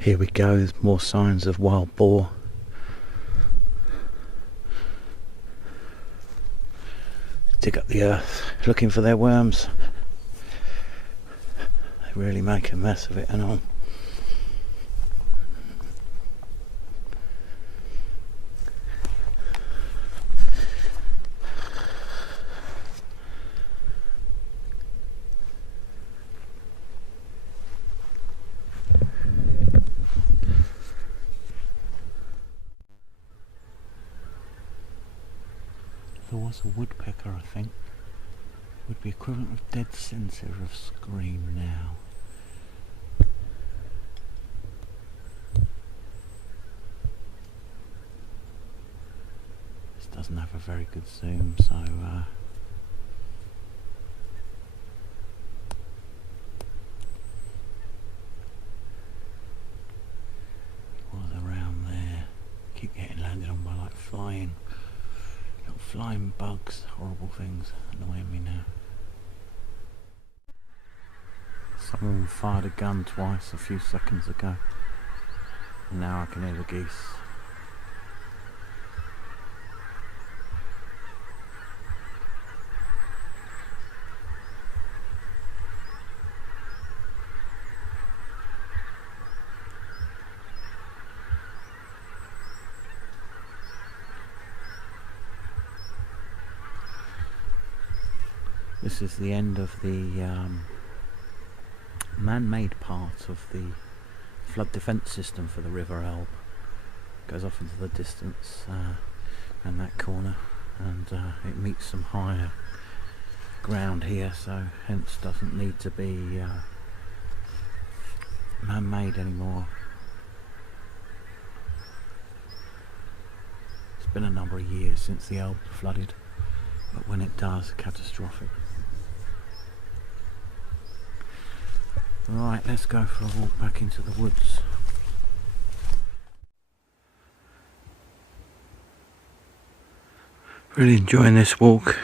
Here we go, there's more signs of wild boar. Dig up the earth looking for their worms. They really make a mess of it and all. There was a woodpecker, I think. Would be equivalent of dead centre of screen now. This doesn't have a very good zoom, so it was around there. Keep getting landed on by like flying bugs, horrible things, annoying me now. Someone fired a gun twice a few seconds ago, and now I can hear the geese. This is the end of the man-made part of the flood defence system for the River Elbe. Goes off into the distance around that corner, and it meets some higher ground here, so hence doesn't need to be man-made anymore. It's been a number of years since the Elbe flooded, but when it does, catastrophic. Right, let's go for a walk back into the woods. Really enjoying this walk.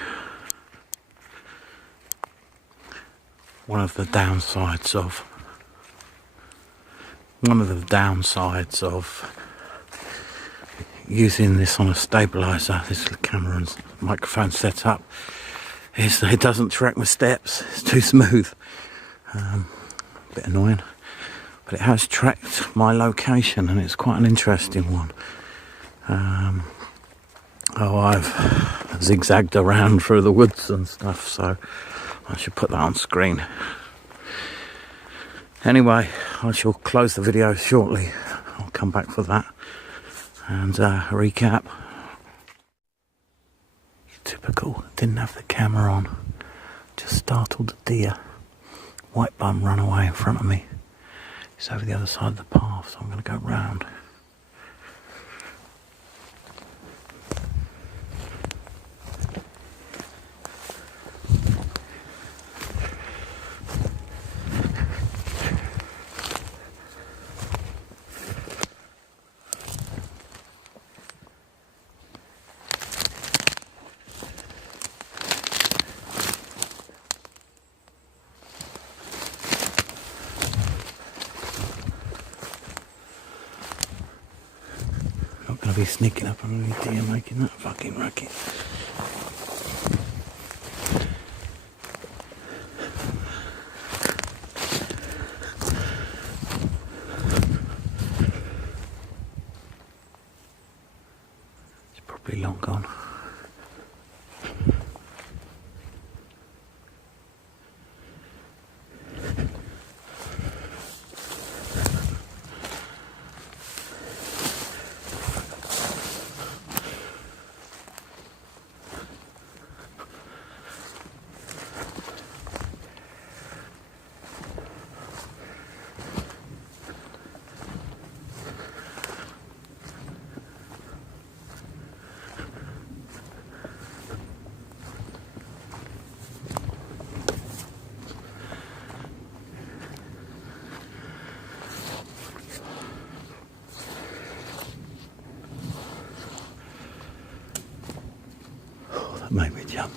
One of the downsides of using this on a stabiliser, this camera and microphone setup, is that it doesn't track my steps. It's too smooth. Bit annoying, but it has tracked my location, and it's quite an interesting one. I've zigzagged around through the woods and stuff, so I should put that on screen. Anyway, I shall close the video shortly. I'll come back for that and recap. Typical, didn't have the camera on, just startled a deer. White bum ran away in front of me. It's over the other side of the path, so I'm going to go round. Gonna be sneaking up on any deer making that fucking racket. It's probably long gone. That made me jump.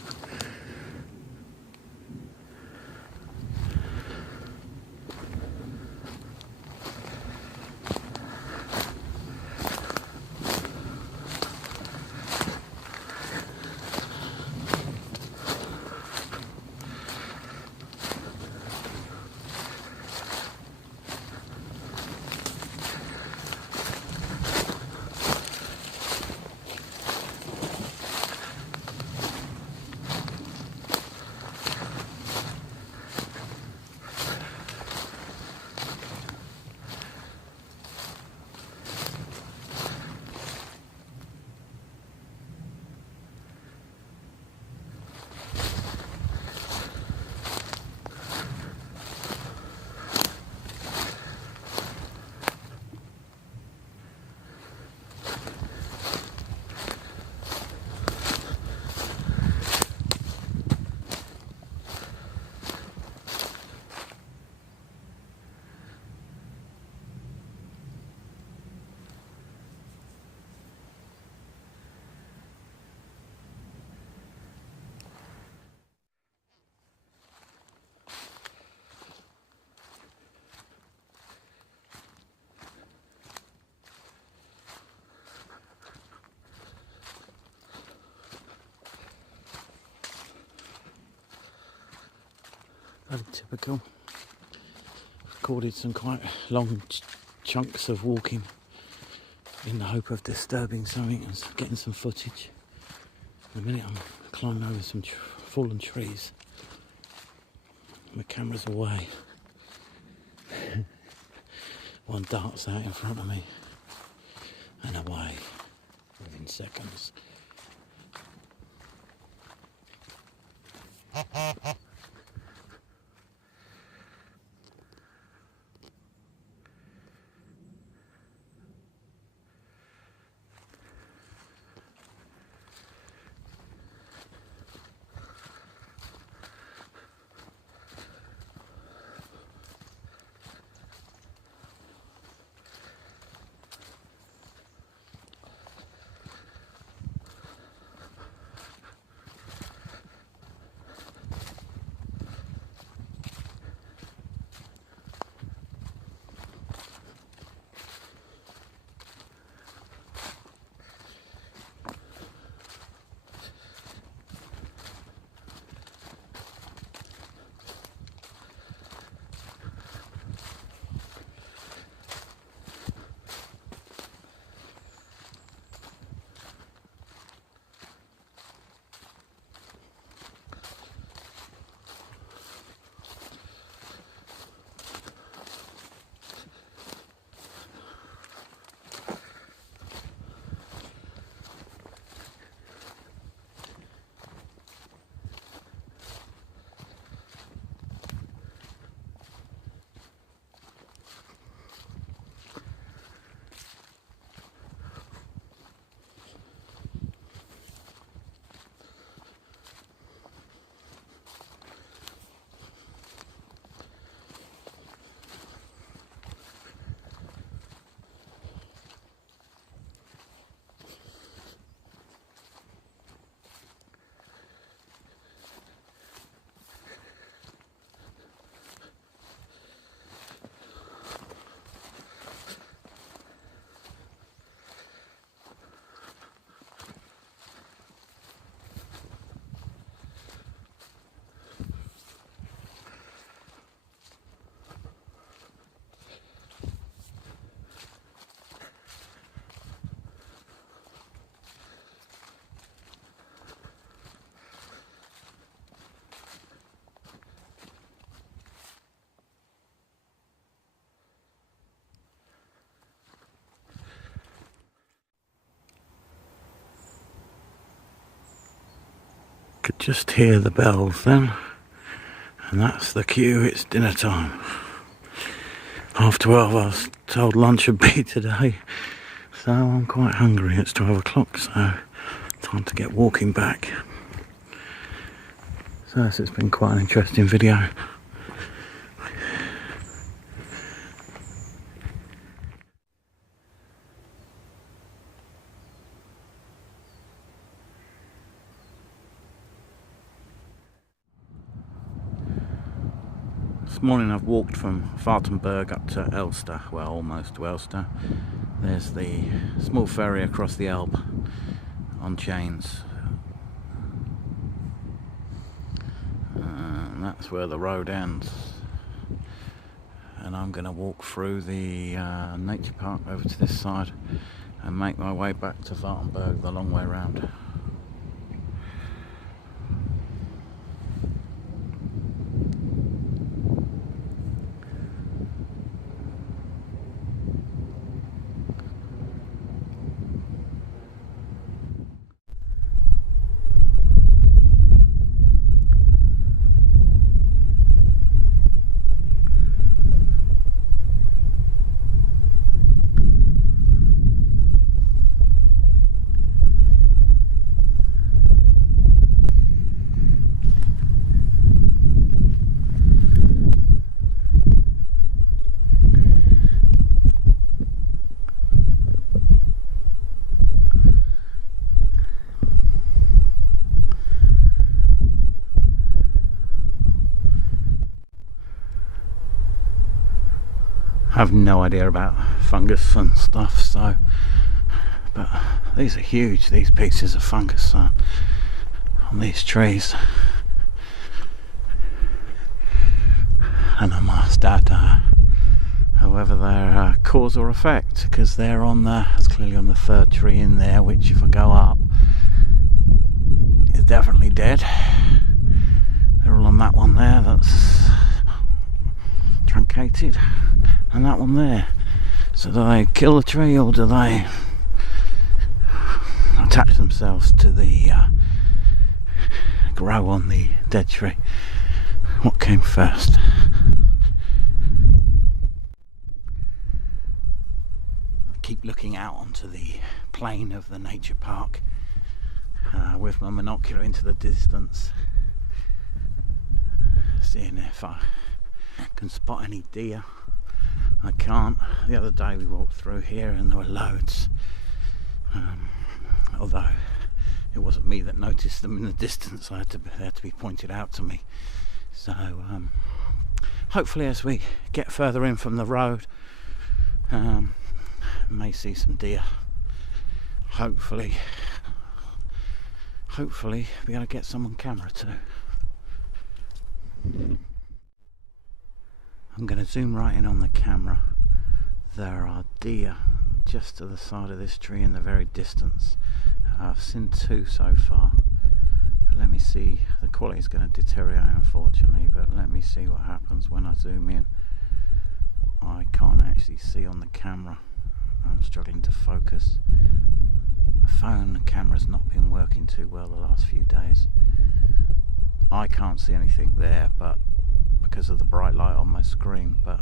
very typical. Recorded some quite long chunks of walking in the hope of disturbing something and getting some footage. In a minute I'm climbing over some fallen trees. My camera's away. One darts out in front of me and away within seconds. Could just hear the bells then, and that's the cue. It's dinner time. 12:30 I was told lunch would be today, so I'm quite hungry. It's 12 o'clock, so time to get walking back. So it's been quite an interesting video. This morning I've walked from Wartenberg up to Elster, well almost to Elster. There's the small ferry across the Elbe on chains. And that's where the road ends. And I'm going to walk through the nature park over to this side and make my way back to Wartenberg the long way round. I have no idea about fungus and stuff, so, but these are huge, these pieces of fungus on these trees. and I must add whether they're cause or effect, because they're on it's clearly on the third tree in there, which if I go up is definitely dead. They're all on that one there that's truncated, and that one there. So do they kill the tree, or do they attach themselves to the grow on the dead tree? What came first? I keep looking out onto the plain of the nature park with my monocular into the distance, seeing if I can spot any deer. I can't. The other day we walked through here and there were loads, although it wasn't me that noticed them in the distance. They had to be pointed out to me. So hopefully as we get further in from the road, may see some deer. Hopefully be able to get some on camera too. I'm going to zoom right in on the camera. There are deer just to the side of this tree in the very distance. I've seen 2 so far. But let me see. The quality is going to deteriorate, unfortunately, but let me see what happens when I zoom in. I can't actually see on the camera. I'm struggling to focus. The phone camera's not been working too well the last few days. I can't see anything there, but because of the bright light on my screen, but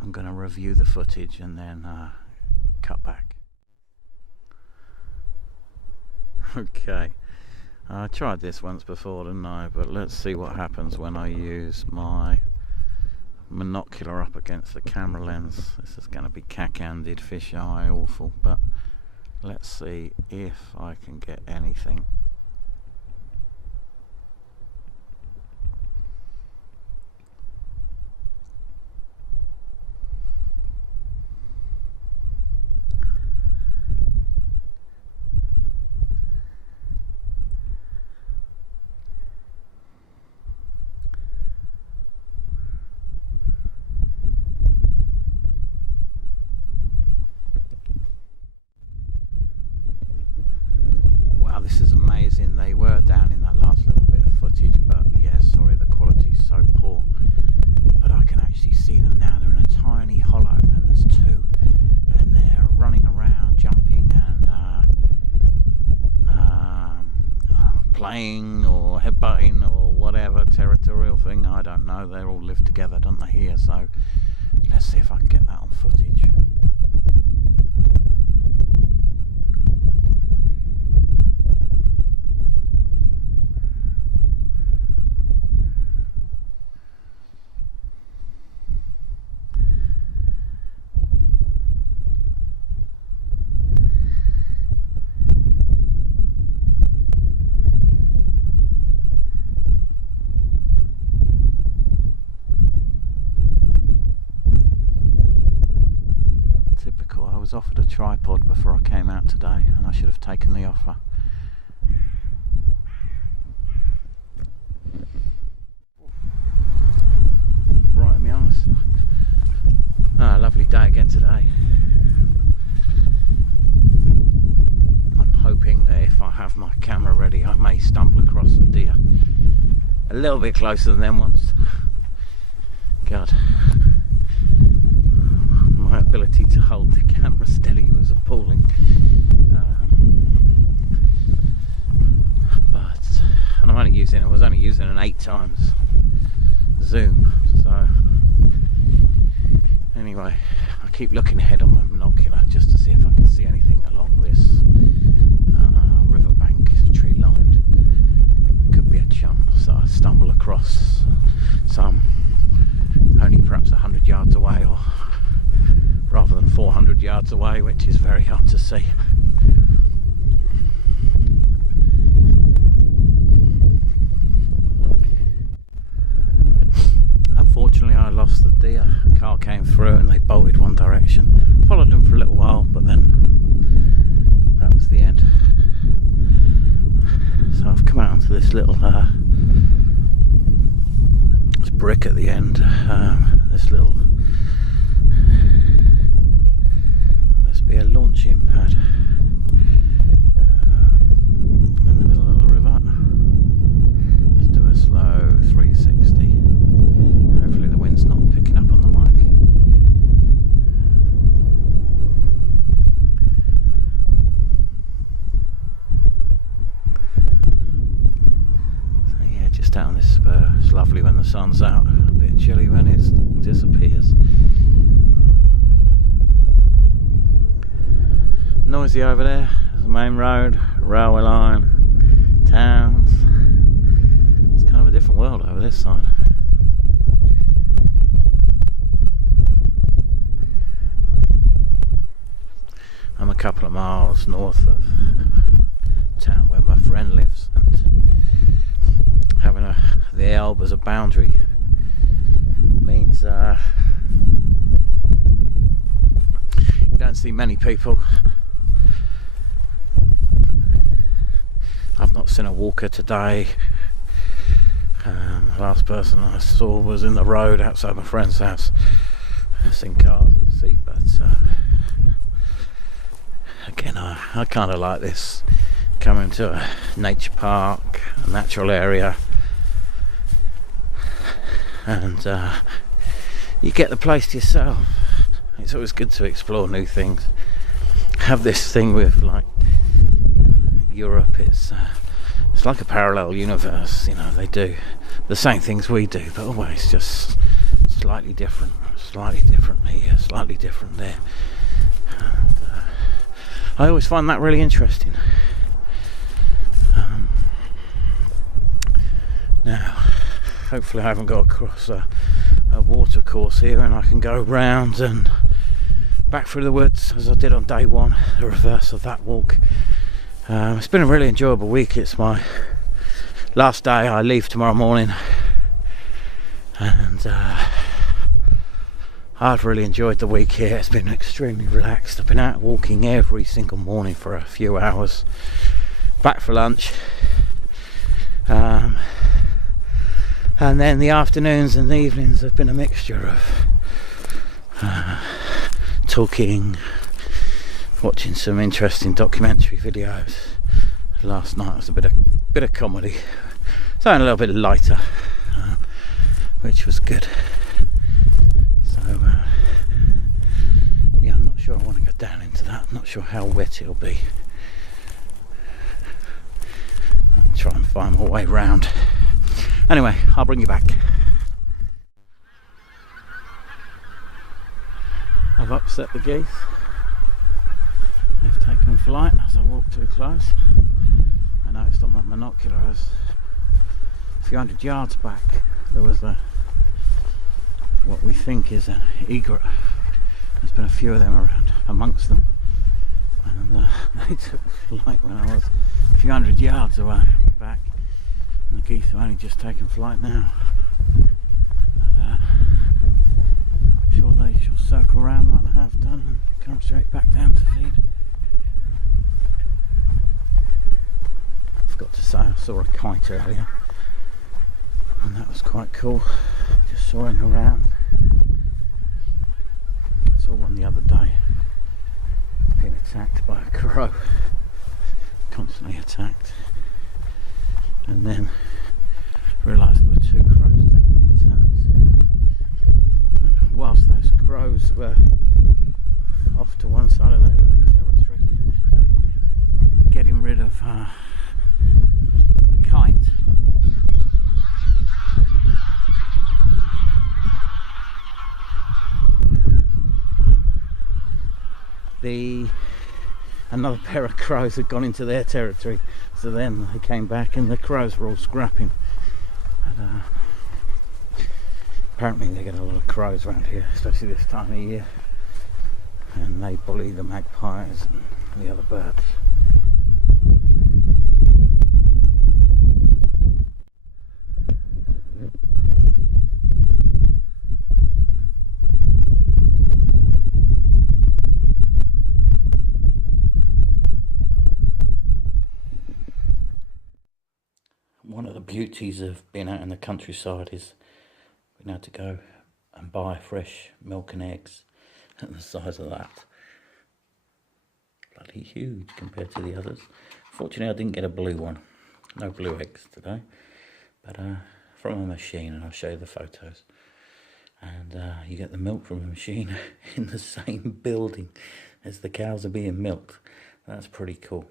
I'm going to review the footage and then cut back. Okay, I tried this once before, didn't I? But let's see what happens when I use my monocular up against the camera lens. This is going to be cack-handed, fish-eye, awful, but let's see if I can get anything. This is amazing. They were down in that last little bit of footage, but yeah, sorry, the quality's so poor. But I can actually see them now. They're in a tiny hollow, and there's 2, and they're running around, jumping and playing or headbutting or whatever territorial thing. I don't know. They all live together, don't they, here? So let's see if I can get that on footage. I was offered a tripod before I came out today, and I should have taken the offer. Right in my eyes. Lovely day again today. I'm hoping that if I have my camera ready, I may stumble across some deer a little bit closer than them ones. God. My ability to hold the camera steady was appalling, and I was only using an 8x zoom. So anyway, I keep looking ahead on my binocular just to see if I can see anything along this riverbank. It's tree lined. Could be a chance that I stumble across some only perhaps 100 yards away, or rather than 400 yards away, which is very hard to see. Unfortunately, I lost the deer. A car came through and they bolted one direction. Followed them for a little while, but then that was the end. So I've come out onto this little this brick at the end, this little, must be a launching pad in the middle of the river. Let's do a slow 360. Hopefully the wind's not picking up on the mic. So yeah, just out on this spur. It's lovely when the sun's out, a bit chilly when it disappears. Noisy over there. There's the main road, railway line, towns. It's kind of a different world over this side. I'm a couple of miles north of town where my friend lives, and having the Elbe as a boundary means you don't see many people. I've not seen a walker today. The last person I saw was in the road outside my friend's house. I've seen cars obviously, but again, I kind of like this, coming to a nature park, a natural area, and you get the place to yourself. It's always good to explore new things. Have this thing with, like, Europe, it's like a parallel universe. You know, they do the same things we do, but always just slightly different here, slightly different there. And I always find that really interesting. Now, hopefully I haven't got across a water course here, and I can go round and back through the woods as I did on day one, the reverse of that walk. It's been a really enjoyable week. It's my last day. I leave tomorrow morning, and I've really enjoyed the week here. It's been extremely relaxed. I've been out walking every single morning for a few hours, back for lunch, and then the afternoons and the evenings have been a mixture of talking, watching some interesting documentary videos. Last night was a bit of comedy, something a little bit lighter, which was good. So yeah, I'm not sure I want to go down into that. I'm not sure how wet it'll be. I'll try and find my way round. Anyway, I'll bring you back. I've upset the geese. They've taken flight as I walk too close. I noticed on my binoculars a few hundred yards back there was what we think is an egret. There's been a few of them around amongst them, and they took flight when I was a few hundred yards away back, and the geese have only just taken flight now. But, I'm sure they shall circle around like they have done and come straight back down to feed. Forgot to say, I saw a kite earlier, and that was quite cool, just soaring around. I saw one the other day being attacked by a crow, constantly attacked, and then realised there were two crows taking in turns, and whilst those crows were off to one side of their little territory getting rid of the kite, another pair of crows had gone into their territory, so then they came back and the crows were all scrapping. And, apparently they get a lot of crows around here, especially this time of year, and they bully the magpies and the other birds. beauties of being out in the countryside is being able to go and buy fresh milk and eggs at the size of that. Bloody huge compared to the others. Fortunately, I didn't get a blue one. No blue eggs today. But from a machine, and I'll show you the photos. And you get the milk from a machine in the same building as the cows are being milked. That's pretty cool.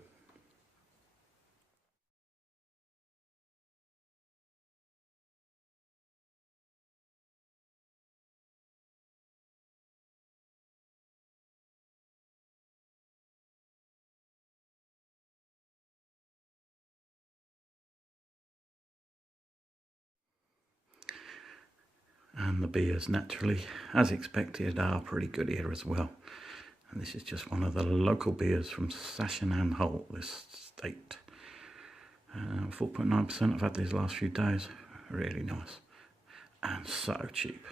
And the beers, naturally, as expected, are pretty good here as well. And this is just one of the local beers from Sachsen-Anhalt, this state. 4.9%. I've had these last few days. Really nice. And so cheap.